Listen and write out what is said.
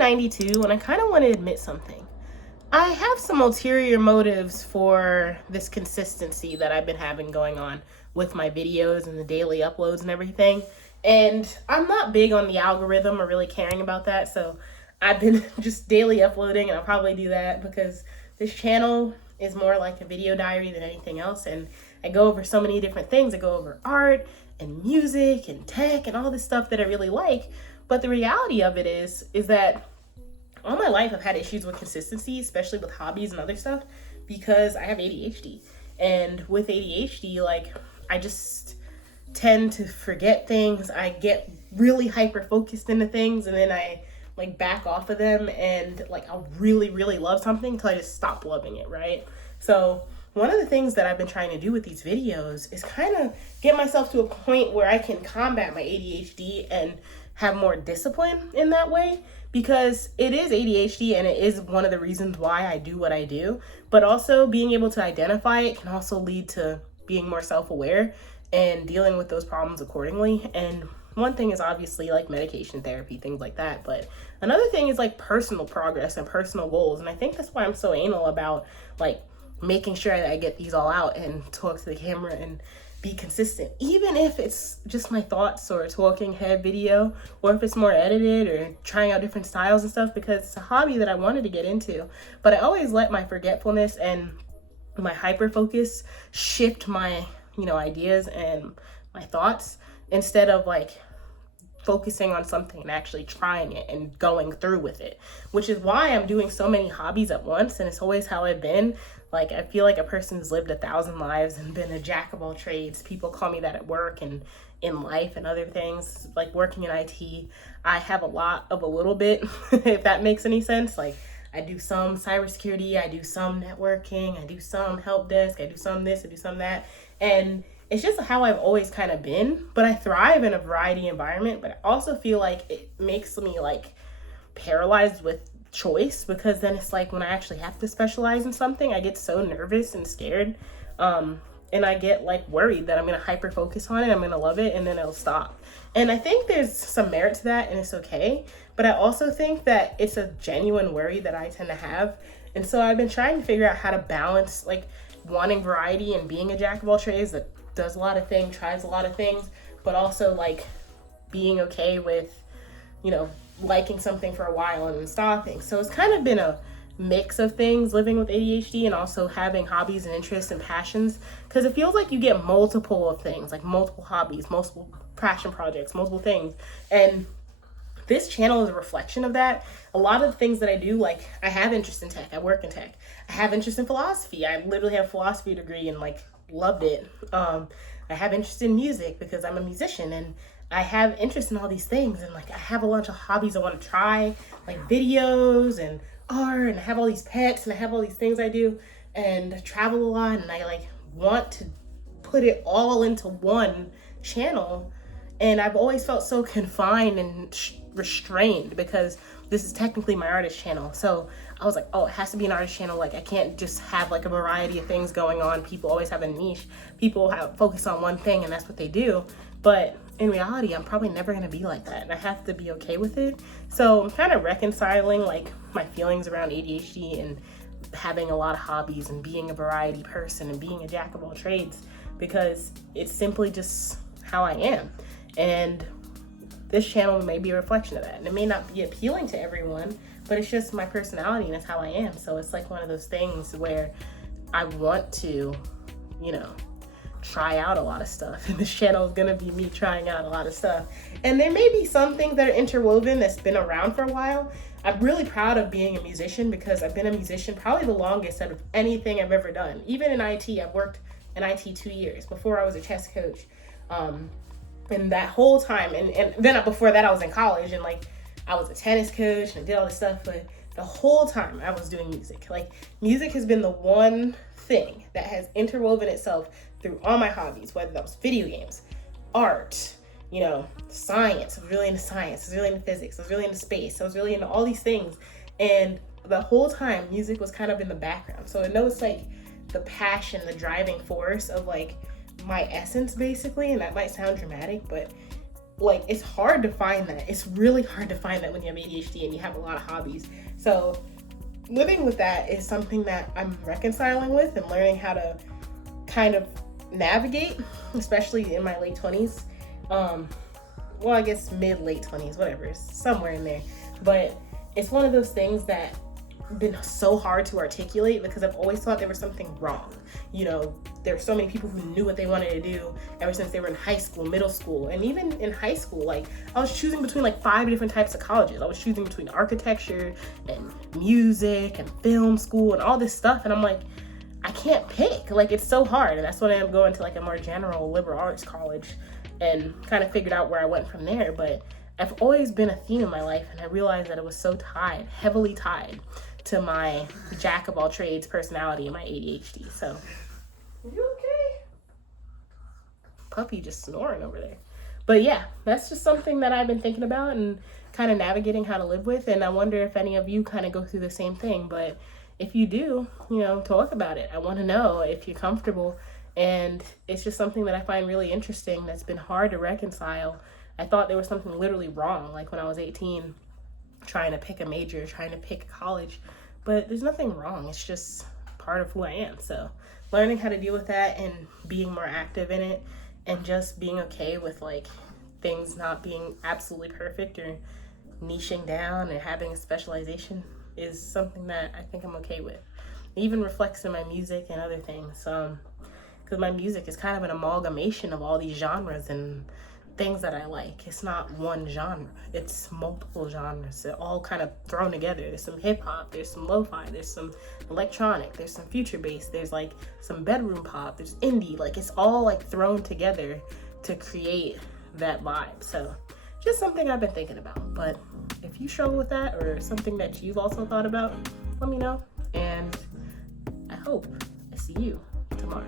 92 and I kind of want to admit something. I have some ulterior motives for this consistency that I've been having going on with my videos and the daily uploads and everything. And I'm not big on the algorithm or really caring about that. So I've been just daily uploading, and I'll probably do that because this channel is more like a video diary than anything else. And I go over so many different things. I go over art and music and tech and all this stuff that I really like. But the reality of it is that all my life I've had issues with consistency, especially with hobbies and other stuff, because I have ADHD. And with ADHD, like, I just tend to forget things. I get really hyper focused into things, and then I like back off of them, and like I'll really love something until I just stop loving it, right? So one of the things that I've been trying to do with these videos is kind of get myself to a point where I can combat my ADHD and have more discipline in that way, because it is ADHD and it is one of the reasons why I do what I do. But also being able to identify it can also lead to being more self-aware and dealing with those problems accordingly. And one thing is obviously like medication therapy, things like that. But another thing is like personal progress and personal goals. And I think that's why I'm so anal about like making sure that I get these all out and talk to the camera and be consistent, even if it's just my thoughts or a talking head video, or if it's more edited or trying out different styles and stuff, because it's a hobby that I wanted to get into. But I always let my forgetfulness and my hyper focus shift my, ideas and my thoughts, instead of like focusing on something and actually trying it and going through with it, which is why I'm doing so many hobbies at once. And it's always how I've been. Like, I feel like a person's lived 1,000 lives and been a jack of all trades. People call me that at work and in life and other things. Like working in IT, I have a lot of a little bit, if that makes any sense. Like, I do some cybersecurity, I do some networking, I do some help desk, I do some this, I do some that. And it's just how I've always kind of been. But I thrive in a variety environment, but I also feel like it makes me like paralyzed with choice, because then it's like when I actually have to specialize in something, I get so nervous and scared. And I get like worried that I'm going to hyper focus on it, I'm going to love it, and then it'll stop. And I think there's some merit to that, and it's okay. But I also think that it's a genuine worry that I tend to have. And so I've been trying to figure out how to balance like wanting variety and being a jack of all trades that does a lot of things, tries a lot of things, but also like being okay with, liking something for a while and then stopping. So it's kind of been a mix of things living with ADHD and also having hobbies and interests and passions, because it feels like you get multiple of things, like multiple hobbies, multiple passion projects, multiple things. And this channel is a reflection of that. A lot of the things that I do, like I have interest in tech, I work in tech, I have interest in philosophy, I literally have a philosophy degree and like loved it. I have interest in music because I'm a musician, and I have interest in all these things, and like I have a bunch of hobbies I want to try, like videos and art, and I have all these pets, and I have all these things I do, and I travel a lot, and I like want to put it all into one channel. And I've always felt so confined and restrained, because this is technically my artist channel. So I was like, oh, it has to be an artist channel. Like I can't just have like a variety of things going on. People always have a niche. People have focus on one thing, and that's what they do. But in reality, I'm probably never going to be like that, and I have to be okay with it. So I'm kind of reconciling like my feelings around ADHD and having a lot of hobbies and being a variety person and being a jack of all trades, because it's simply just how I am. And this channel may be a reflection of that, and it may not be appealing to everyone, but it's just my personality and it's how I am. So it's like one of those things where I want to, try out a lot of stuff, and this channel is gonna be me trying out a lot of stuff. And there may be some things that are interwoven that's been around for a while. I'm really proud of being a musician, because I've been a musician probably the longest out of anything I've ever done. Even in IT, I've worked in IT 2 years before I was a chess coach. And that whole time, and then before that I was in college, and like I was a tennis coach and I did all this stuff, but the whole time I was doing music. Like music has been the one thing that has interwoven itself through all my hobbies, whether that was video games, art, science. I was really into science, I was really into physics, I was really into space, I was really into all these things. And the whole time music was kind of in the background. So I know it's like the passion, the driving force of like my essence basically, and that might sound dramatic, but like, it's hard to find that. It's really hard to find that when you have ADHD and you have a lot of hobbies. So living with that is something that I'm reconciling with and learning how to kind of navigate, especially in my late 20s. Well, I guess mid-late 20s, whatever, it's somewhere in there. But it's one of those things that been so hard to articulate because I've always thought there was something wrong. You know, there were so many people who knew what they wanted to do ever since they were in high school, middle school, and even in high school. Like, I was choosing between like 5 different types of colleges. I was choosing between architecture and music and film school and all this stuff, and I'm like, I can't pick. Like, it's so hard. And that's when I am going to like a more general liberal arts college and kind of figured out where I went from there. But I've always been a theme in my life, and I realized that it was so tied, heavily tied to my jack of all trades personality and my ADHD. So, are you okay? Puppy just snoring over there. But yeah, that's just something that I've been thinking about and kind of navigating how to live with. And I wonder if any of you kind of go through the same thing. But if you do, you know, talk about it. I want to know if you're comfortable. And it's just something that I find really interesting that's been hard to reconcile. I thought there was something literally wrong, like when I was 18, trying to pick a major, trying to pick a college, but there's nothing wrong. It's just part of who I am. So learning how to deal with that and being more active in it and just being okay with like things not being absolutely perfect or niching down and having a specialization is something that I think I'm okay with. It even reflects in my music and other things. Because my music is kind of an amalgamation of all these genres and things that I like. It's not one genre, it's multiple genres. They're all kind of thrown together. There's some hip hop, there's some lo-fi, there's some electronic, there's some future bass, there's like some bedroom pop, there's indie. Like, it's all like thrown together to create that vibe. So just something I've been thinking about. But if you struggle with that or something that you've also thought about, let me know. And I hope I see you tomorrow.